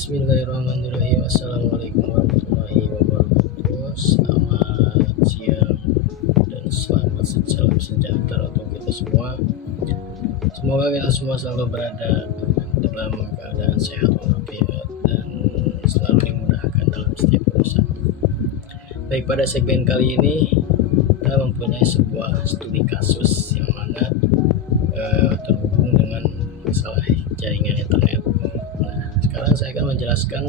Bismillahirrahmanirrahim. Assalamualaikum warahmatullahi wabarakatuh. Selamat siang dan selamat salam sejahtera untuk kita semua. Semoga kita semua selalu berada dalam keadaan sehat walafiat dan selalu dimudahkan dalam setiap urusan. Baik, pada segmen kali ini kita mempunyai sebuah studi kasus yang mana terhubung dengan masalah jaringan internet. Nah, sekarang saya akan menjelaskan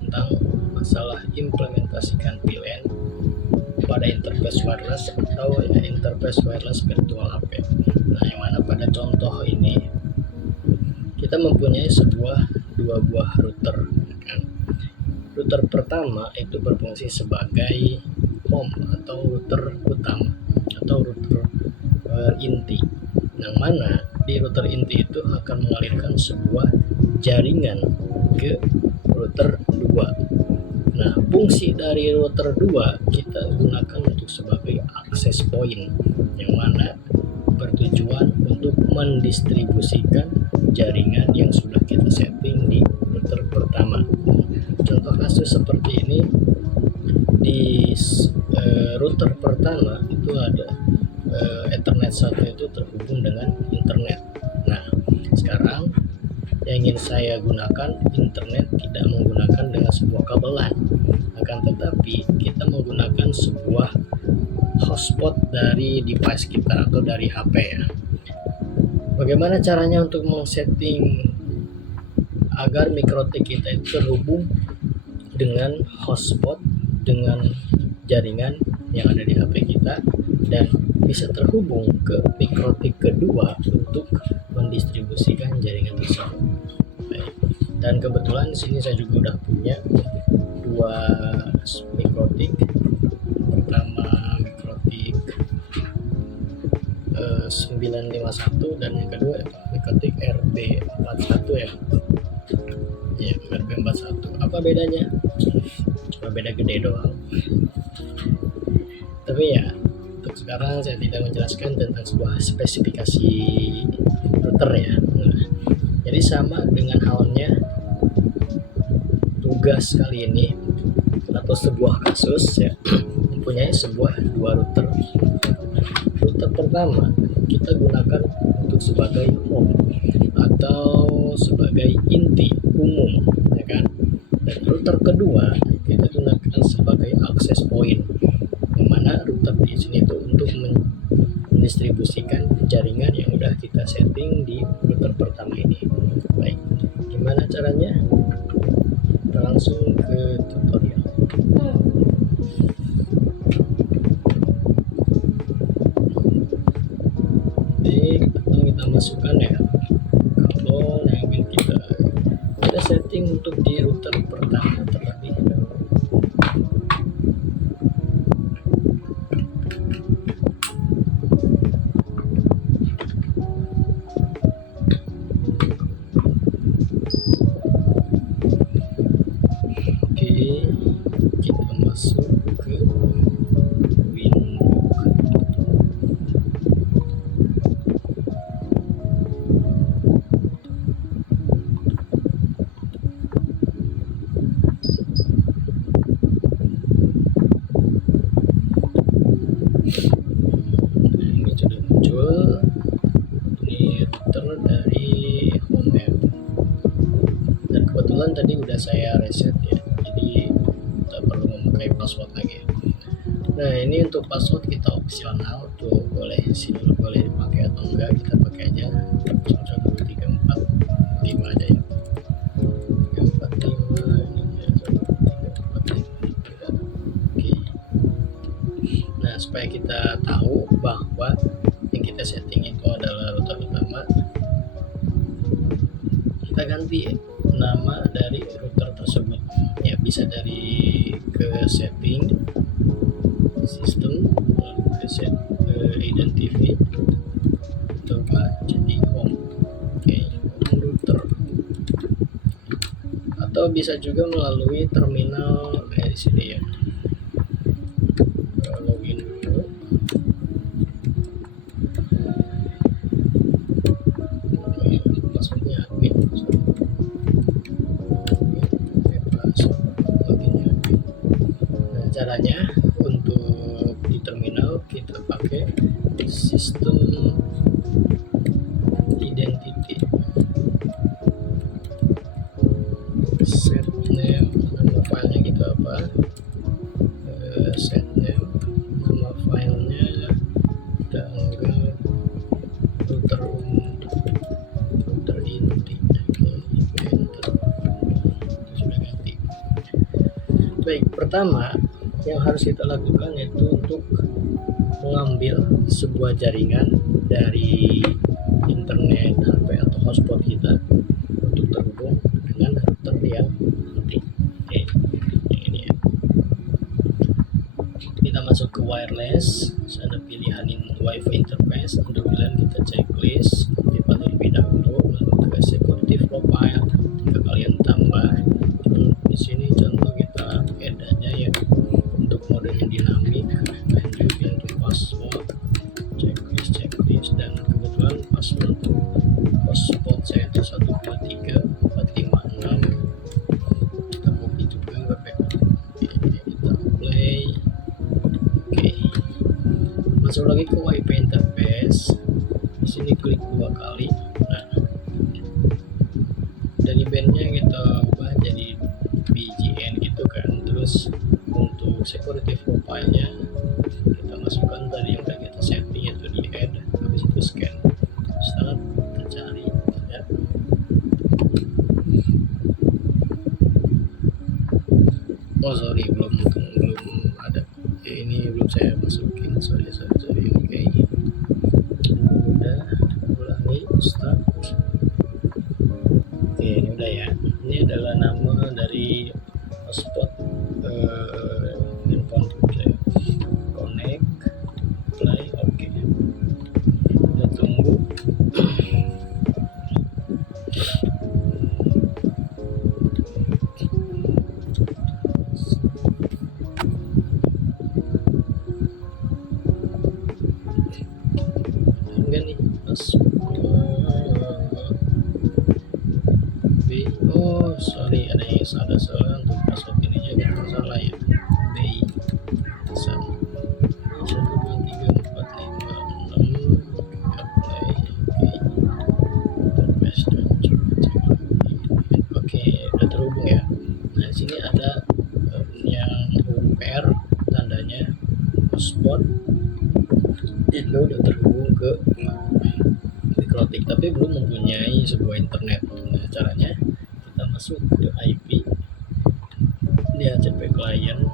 tentang masalah implementasikan VLAN pada interface wireless atau interface wireless virtual HP. Nah, yang mana pada contoh ini kita mempunyai dua buah router, kan? Router pertama itu berfungsi sebagai home atau router utama atau router inti, yang mana di router inti itu akan mengalirkan sebuah jaringan ke router 2. Nah, fungsi dari router 2 kita gunakan untuk sebagai access point, yang mana bertujuan untuk mendistribusikan jaringan yang sudah kita setting di router pertama. Contoh kasus seperti ini di router pertama itu ada Ethernet 1 itu terhubung dengan internet. Nah, sekarang yang ingin saya gunakan internet tidak menggunakan dengan sebuah kabelan, akan tetapi kita menggunakan sebuah hotspot dari device kita atau dari HP ya. Bagaimana caranya untuk men-setting agar mikrotik kita itu terhubung dengan hotspot, dengan jaringan yang ada di HP kita dan bisa terhubung ke mikrotik kedua untuk mendistribusikan jaringan tersebut. Baik. Dan kebetulan di sini saya juga udah punya dua mikrotik. Pertama mikrotik 951 dan yang kedua itu mikrotik RB41 ya. Ya, RB41. Apa bedanya? Cuma beda gede doang. Tapi ya, untuk sekarang saya tidak menjelaskan tentang sebuah spesifikasi router ya. Nah, jadi sama dengan halnya tugas kali ini atau sebuah kasus ya, mempunyai dua router. Router pertama kita gunakan untuk sebagai home atau sebagai inti umum, ya kan? Dan router kedua kita gunakan sebagai access point, yang mana router di sini itu untuk mendistribusikan jaringan yang udah kita setting di router pertama ini. Baik, gimana caranya? Kita langsung ke tutorial. Jadi kita masukkan ya kabel yang ingin kita setting untuk di router pertama terlebih dahulu. Kita masuk ke Windows. Ini sudah muncul. Ini router dari home app. Dan kebetulan tadi udah saya reset ya. Jadi tidak perlu memakai password lagi. Nah, ini untuk password kita opsional tuh, boleh sini boleh dipakai atau enggak, kita pakai aja 1 2 3 4 5 aja ya. 3 4 5 ini ya, 1 2 3 4 5. Oke. Nah, supaya kita tahu bahwa yang kita setting itu adalah router utama, kita ganti nama dari router tersebut ya, bisa dari ke setting sistem, ke set identify coba jadi home. Oke, home router, atau bisa juga melalui terminal kayak di sini ya. Login dulu. Passwordnya admin. caranya untuk di terminal kita pakai sistem identity. Set name, nama filenya kita apa? Set name, nama filenya kita anggap router inti. Enter. Sudah ganti. Baik, pertama yang harus kita lakukan yaitu untuk mengambil sebuah jaringan dari internet HP atau hotspot kita untuk terhubung dengan router yang inti. Oke, yang ini ya. Kita masuk ke wireless, ada pilihan Wi-Fi interface. Untuk pilihan kita checklist, aktifkan terlebih dahulu, lalu ke security profile. Jika kalian tambah, di sini contoh kita add aja ya. Untuk modenya dinamik, lanjut into password, checklist, dan kebetulan password hotspot saya itu 123.456. Kita copy juga ke backup. Kita play. Oke, masuk lagi ke Wi-Fi interface. Di sini klik 2 kali. Nah, dari bandnya kita ubah jadi BGN gitu kan. Terus untuk security profile-nya kita masukkan tadi yang udah kita setting, yaitu di add, habis itu scan. Setelah tercari ya. Oh sorry, belum ada. Ini belum saya masukin. Sorry. Oke. Udah, ulangi start. Oke, ini udah ya. Ini adalah nama dari hotspot handphone saya. Connect, play, oke. Kita tunggu. Enggak nih, oh sorry, ada yang salah untuk password ini aja kan salah ya. B 123.456. Apply. Oke, udah terhubung ya. Nah di sini ada yang huruf R, tandanya hotspot itu udah terhubung ke Mikrotik, tapi belum mempunyai sebuah internet. Nah caranya kita masuk ke IP di HCP client,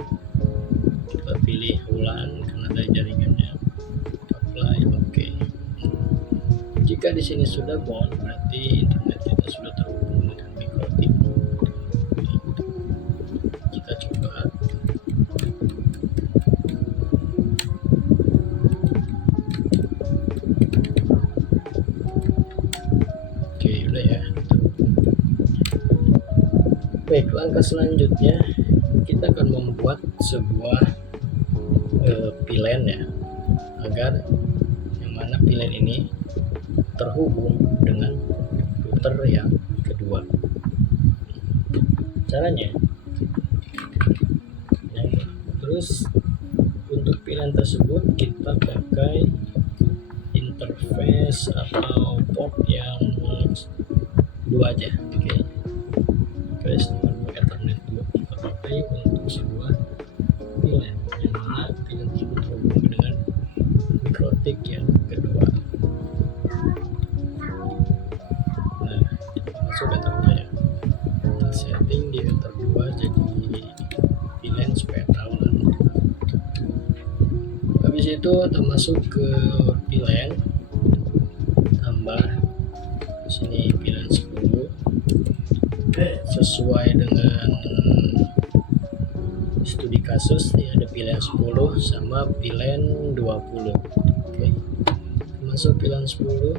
kita pilih WLAN karena ada jaringannya, apply, oke. Jika di sini sudah bound, berarti internet kita sudah terhubung dengan Mikrotik. Kita coba. Oke, udah ya. Baik, langkah selanjutnya kita akan membuat sebuah VLAN ya, agar yang mana VLAN ini terhubung dengan router yang kedua. Caranya ya, terus untuk VLAN tersebut kita pakai interface atau port yang 2 aja. Oke, guys, nomor Ethernet 2 kita pakai untuk sebuah VLAN yang mana VLAN tersebut terhubung dengan Mikrotik yang kedua. Nah, kita masuk Ethernet ya, kita setting di Ether 2 jadi VLAN supaya tahu lah. Habis itu kita masuk ke VLAN, tambah di sini VLAN 10 sesuai dengan studi kasus ya, ada VLAN 10 sama VLAN 20. Oke, masuk VLAN 10,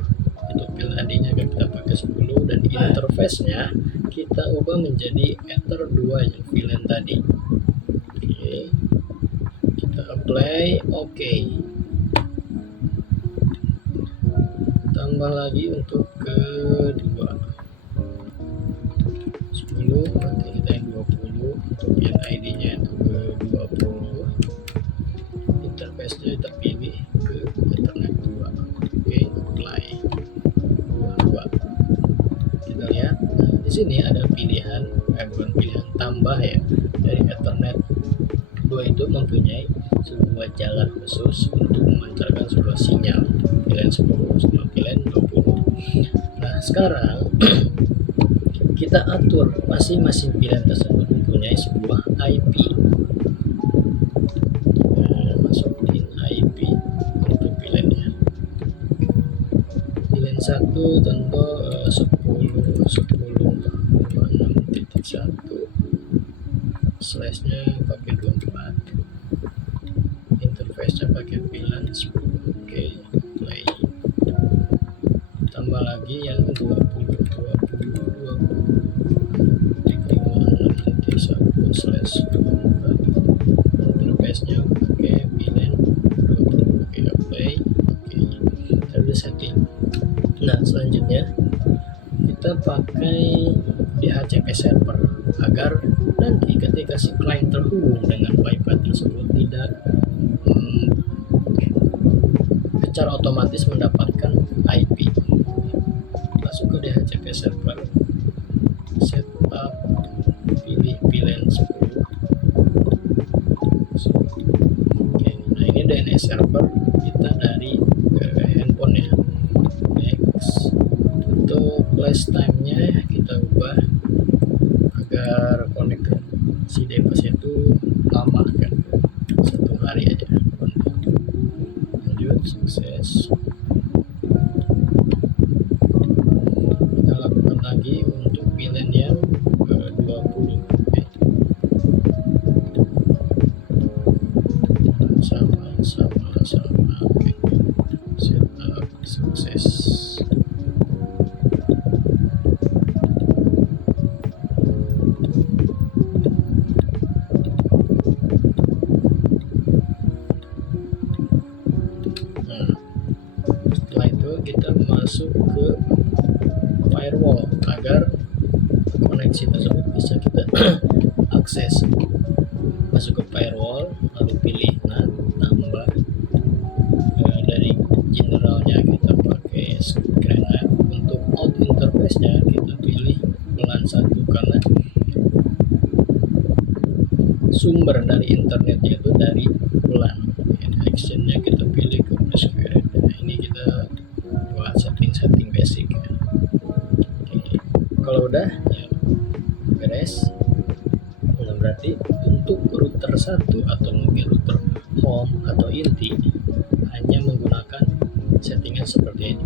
untuk VLAN ID-nya kita pakai 10 dan interface-nya kita ubah menjadi Ether 2 yang VLAN tadi. Oke, kita apply, oke. Tambah lagi untuk kedua 10, nanti kita yang 20. untuk yang ID-nya itu ke 20, interface-nya kita pilih ke Ethernet 2. Oke, apply 22. Kita lihat, nah, di sini ada pilihan, bukan pilihan, tambah ya, dari Ethernet 2 itu mempunyai sebuah jalan khusus untuk memancarkan sebuah sinyal, pilihan 10 sama pilihan 20. Nah, sekarang kita atur masing-masing pilihan tersebut mempunyai sebuah IP. Nah, masukin IP untuk pilihannya. Pilihan 1 tentu 10.10.56.1 slashnya pakai 24, interface-nya pakai pilihan 10. Oke, play. Tambah lagi yang 20.56.1/24, interface-nya pakai pilihan 20. Oke, play. Oke, kita udah setting. Nah, selanjutnya kita pakai DHCP server agar nanti ketika si klien terhubung dengan Wi-Fi tersebut tidak secara otomatis mendapatkan IP. Masuk ke DHCP server, setup, pilih pilihan 10. Oke, nah ini DNS server kita dari handphone ya. Next, untuk flash time-nya kita ubah agar connect ke si device itu lama kan, 1 hari aja. Lanjut, sukses. Kita lakukan lagi untuk pilihan yang 20. Oke. Sama. Oke. Setup, sukses. Setelah itu kita masuk ke firewall agar koneksi tersebut bisa kita akses. Masuk ke firewall, lalu pilih NAT, tambah dari generalnya kita pakai granat. Untuk out interface-nya kita pilih pelan 1 karena sumber dari internetnya itu dari pelan. Action-nya kita pilih ke SQL. Nah, ini kita buat setting basic ya. Oke. Kalau udah ya beres. Nah, berarti untuk router 1 atau mungkin router home atau inti hanya menggunakan settingan seperti ini.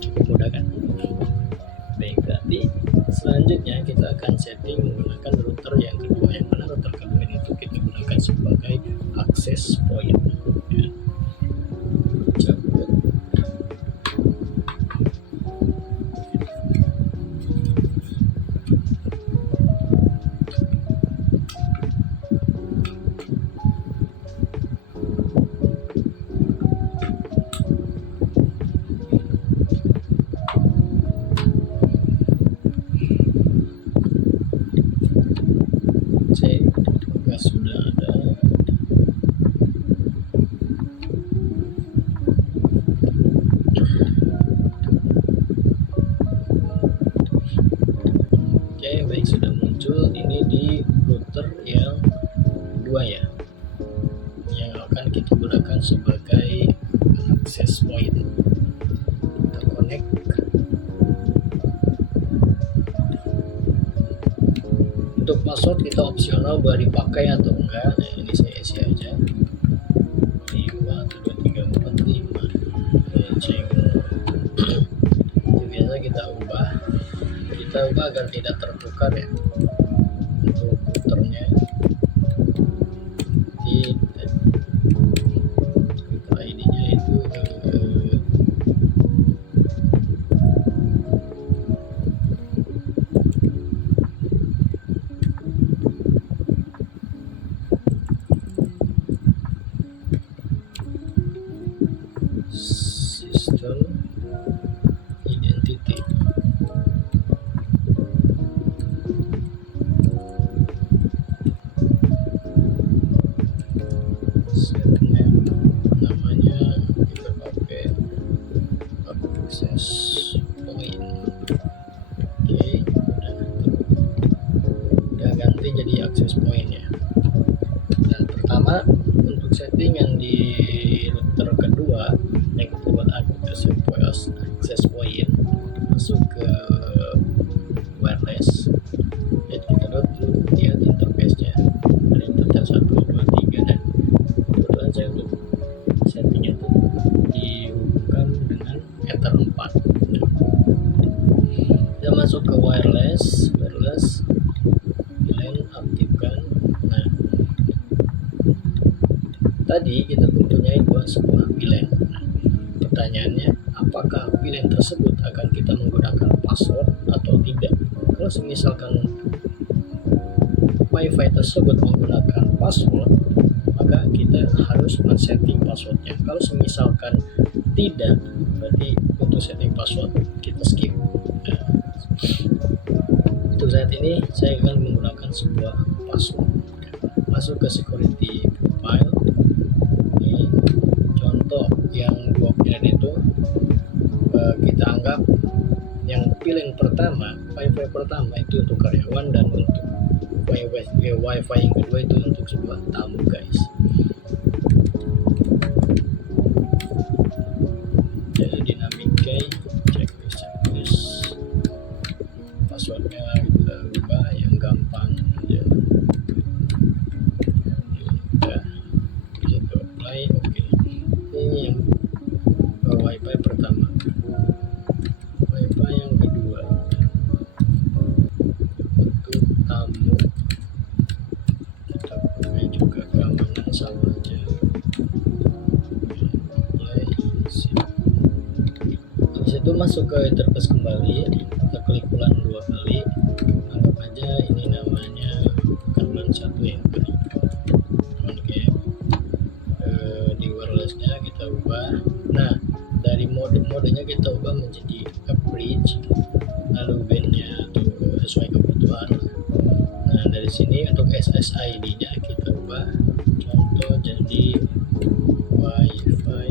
Cukup mudah kan? Baik, berarti selanjutnya kita akan setting menggunakan router yang kedua, yang mana router kedua ini itu kita gunakan sebagai access point ya. Coba. Cek apakah sudah ada. Oke, baik, sudah muncul ini di router yang kedua ya, yang akan kita gunakan sebagai access point. Kita connect. Untuk password kita opsional boleh dipakai atau enggak. Nah, ini saya isi aja 5 atau 2 3 4 5. Cek. Biasa kita ubah agar tidak tertukar ya. Untuk routernya di ID-nya itu system identity. access point-nya. Nah, pertama untuk settingan di router kedua yang kita buat access point, masuk ke wireless. Jadi kita lihat interface-nya, ada internet 1, 2, 3, dan kebetulan saya untuk settingnya itu dihubungkan dengan Ether 4. Kita masuk ke wireless, VLAN aktifkan. Nah, tadi kita mempunyai sebuah VLAN. Nah, pertanyaannya, apakah VLAN tersebut akan kita menggunakan password atau tidak? Kalau misalkan WiFi tersebut menggunakan password, maka kita harus men-setting passwordnya. Kalau misalkan tidak, berarti untuk setting password kita skip. Nah, untuk saat ini saya akan menggunakan sebuah password. Masuk ke security profile. Ini contoh yang dua pilihan itu, kita anggap yang pilihan pertama, WiFi pertama itu untuk karyawan, dan untuk WiFi yang kedua itu untuk sebuah tamu, guys. Jadi dynamic key, checklist, passwordnya kita ubah yang gampang aja. Udah, bisa apply, oke. Ini yang WiFi pertama. WiFi yang kedua untuk tamu, kita pakai juga keamanan sama aja. Apply, sip. Habis itu masuk ke interface kembali, kita klik ulang 2 kali. Anggap aja ini namanya ulang 1 ya. Oke. Di wirelessnya kita ubah. Nah, dari modenya kita ubah menjadi bridge, lalu bandnya tuh sesuai kebutuhan. Nah, dari sini untuk SSID-nya kita ubah, contoh jadi WiFi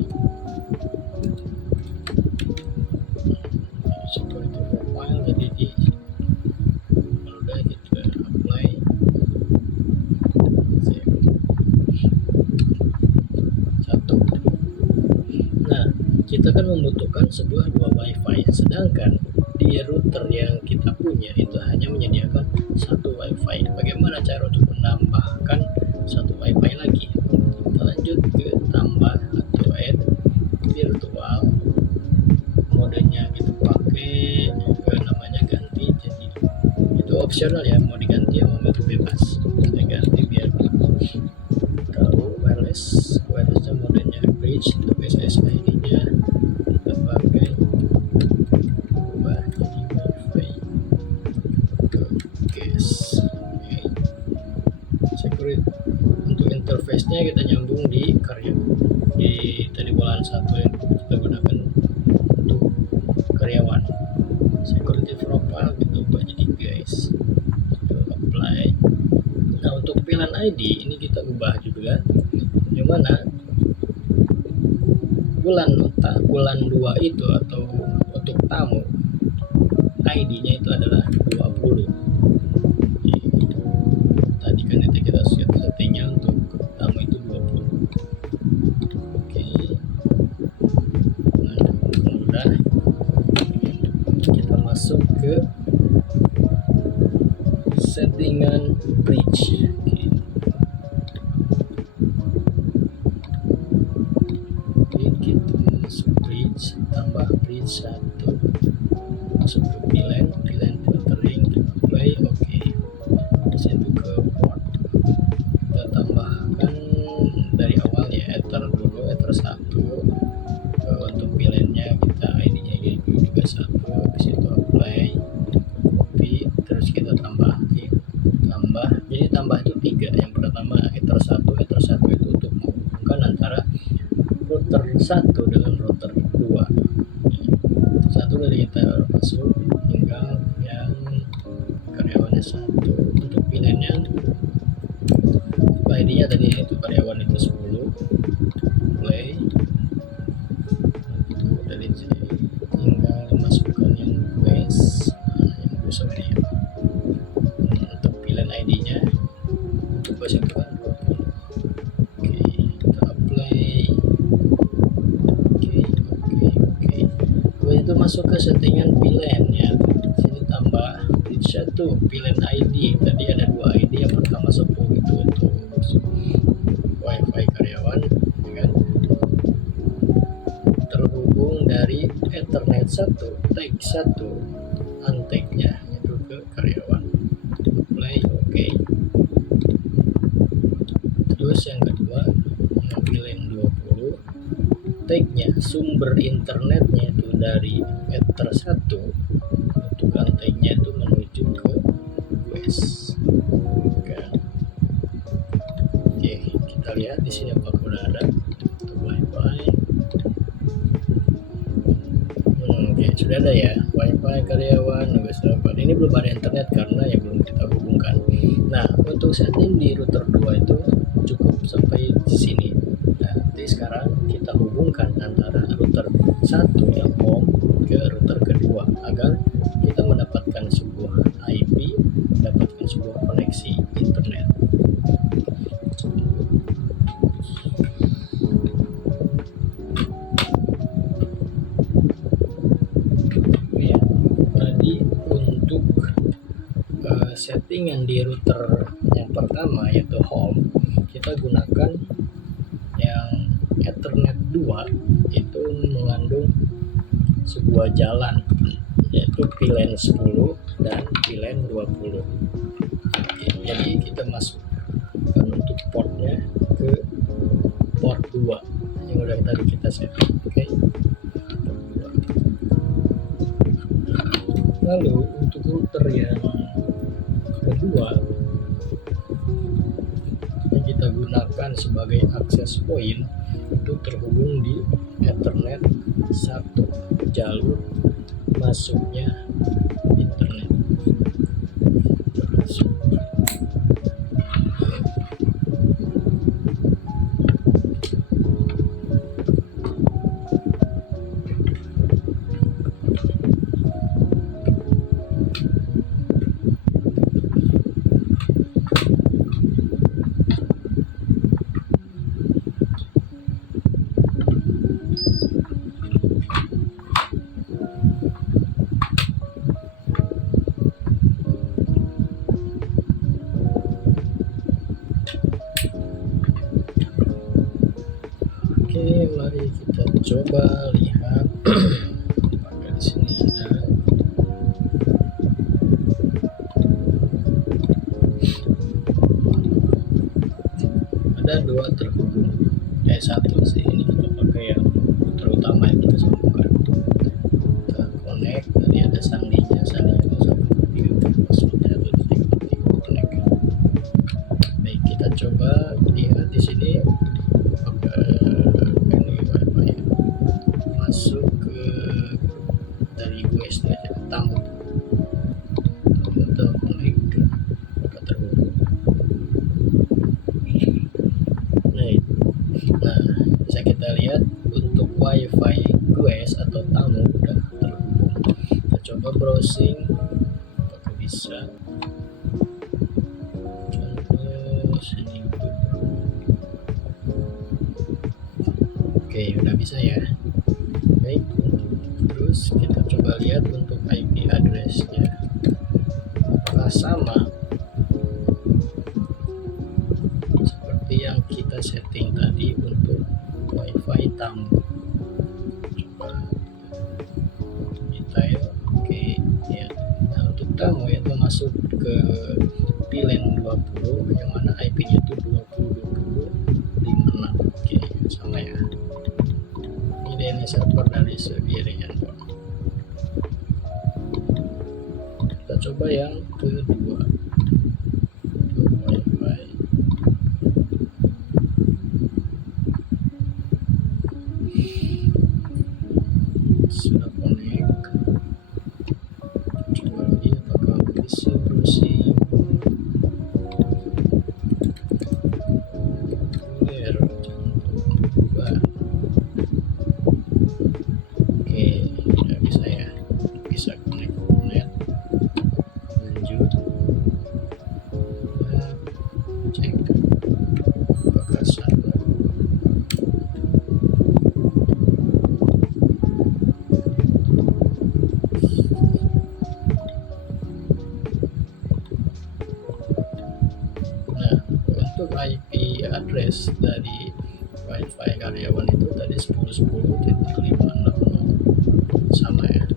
security profile, jadi di udah kita apply, satu. Nah, kita kan membutuhkan sebuah dua WiFi, sedangkan di router yang kita punya itu hanya menyediakan satu WiFi. Bagaimana cara untuk menambahkan satu WiFi lagi? Kita lanjut ke tambah atau add virtual, modenya kita pakai, namanya ganti, jadi itu optional ya, mau diganti mau itu bebas. Saya ganti biar tahu. Wirelessnya modenya bridge, untuk SSID-nya kita pakai ubah jadi WiFi guys. Okay. Security untuk interface-nya kita nyambung di karya di tadi bolaan 1 yang kita gunakan untuk karyawan. Security profile kita ubah jadi guys, kita apply. Nah, untuk VLAN ID ini kita ubah juga, yang mana bulan 2 itu atau untuk tamu ID-nya itu adalah 20. Tadi kan itu kita settingnya untuk tamu itu 20. Oke. Nah, udah, kita masuk ke settingan bridge. Kita masuk bridge, tambah bridge 1, masuk ke VLAN filtering, kita play, oke. Disitu ke port, kita tambahkan dari awal ya, Ether dulu, Ether 1. Untuk VLAN-nya kita ID-nya juga 1, disitu apply, copy, terus kita tambah, jadi tambah itu 3. Yang pertama Ether 1 itu untuk menghubungkan antara router 1 dengan router 2. Satu dari kita masuk, tinggal yang karyawannya 1. Untuk pilihannya ID-nya tadi itu karyawan itu 10, play. Dari sini tinggal masukkan yang base, yang besok ini. Untuk pilihan ID-nya masuk ke settingan VLAN ya. Sini tambah satu VLAN ID. Tadi ada 2 ID. Yang pertama 10 itu untuk WiFi karyawan, ya kan? Terhubung dari Ethernet 1, tag 1, untag-nya itu ke karyawan. Play, oke. Terus yang kedua, VLAN 20, tag-nya, sumber internetnya itu dari Ether 1, untuk untag-nya itu menuju ke West. Oke, kita lihat di sini apakah udah ada untuk WiFi. Oke, sudah ada ya WiFi karyawan. Ini belum ada internet karena ya belum kita hubungkan. Nah, untuk setting di router 2 itu cukup sampai di sini. Nah, nanti sekarang kita hubungkan antara router 1 yang home ke router kedua agar kita mendapatkan sebuah IP, mendapatkan sebuah koneksi internet. Ya, tadi untuk settingan di router yang pertama yaitu home, kita gunakan yang Ethernet 2 itu mengandung sebuah jalan yaitu VLAN 10 dan VLAN 20. Oke, jadi kita masukkan untuk portnya ke port 2 yang udah tadi kita setting. Oke. Lalu untuk router yang kedua yang kita gunakan sebagai akses point itu terhubung di Ethernet 1, jalur masuknya internet. Oke, mari kita coba lihat apakah di sini ada 2 terhubung. Satu sih, ini kita pakai yang terutama yang kita sambungkan. Kita connect, tadi ada sandinya itu sambungkan di passwordnya atau di connect. Baik, kita coba lihat di sini masuk ke dari West aja tamu connect maka terhubung. Nah, bisa kita lihat untuk WiFi West atau tamu udah terhubung. Kita coba browsing apakah bisa. Contoh sini. Oke, udah bisa ya. Baik, terus kita coba lihat untuk IP address-nya apakah sama seperti yang kita setting tadi untuk WiFi tamu. Coba detail. Oke, ya. Nah, untuk tamu itu masuk ke VLAN 20 yang mana IP-nya itu 20.20.56. Oke, sama ya. Ini server dari sendiri ya. Kita coba yang kedua, WiFi. Sudah connect. Coba lagi apakah bisa browsing. Bisa connect net, lanjut, cek apakah sama. untuk IP address dari WiFi karyawan itu tadi 10.10.560 sama ya.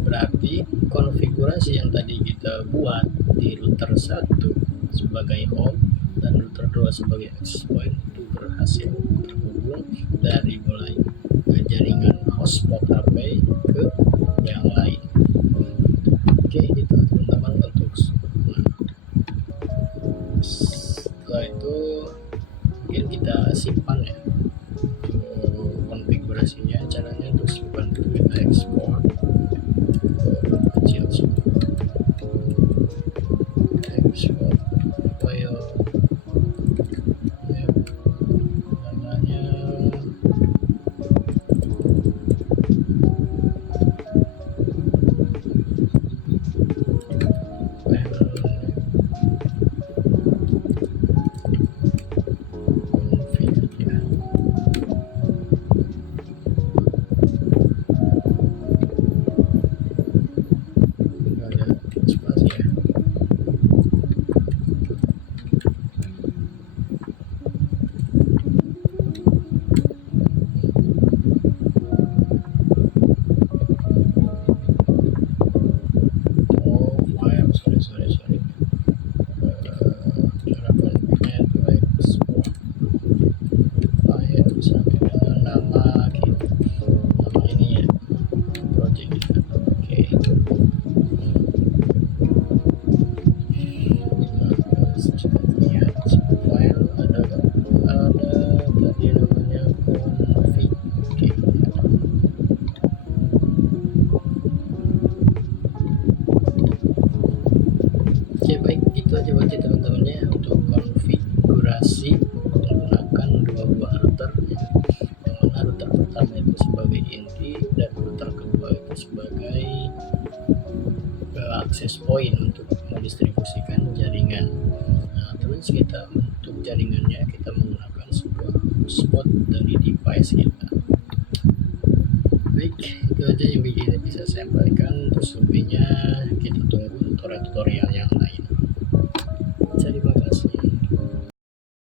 Berarti konfigurasi yang tadi kita buat di router 1 sebagai home dan router 2 sebagai access point itu berhasil terhubung dari mulai jaringan hotspot HP ke yang lain. Oke, itu teman-teman untuk setelah itu mungkin kita simpan ya untuk konfigurasinya. Caranya untuk simpan itu kita ekspor kecil semua, ekspor file ya, namanya baik, itu aja buat teman-temannya untuk konfigurasi menggunakan dua buah router ya. Yang mana router pertama itu sebagai inti dan router kedua itu sebagai access point untuk mendistribusikan jaringan. Nah, terus kita untuk jaringannya kita menggunakan sebuah hotspot dari device kita. Baik, itu aja yang bisa saya sampaikan. Untuk selebihnya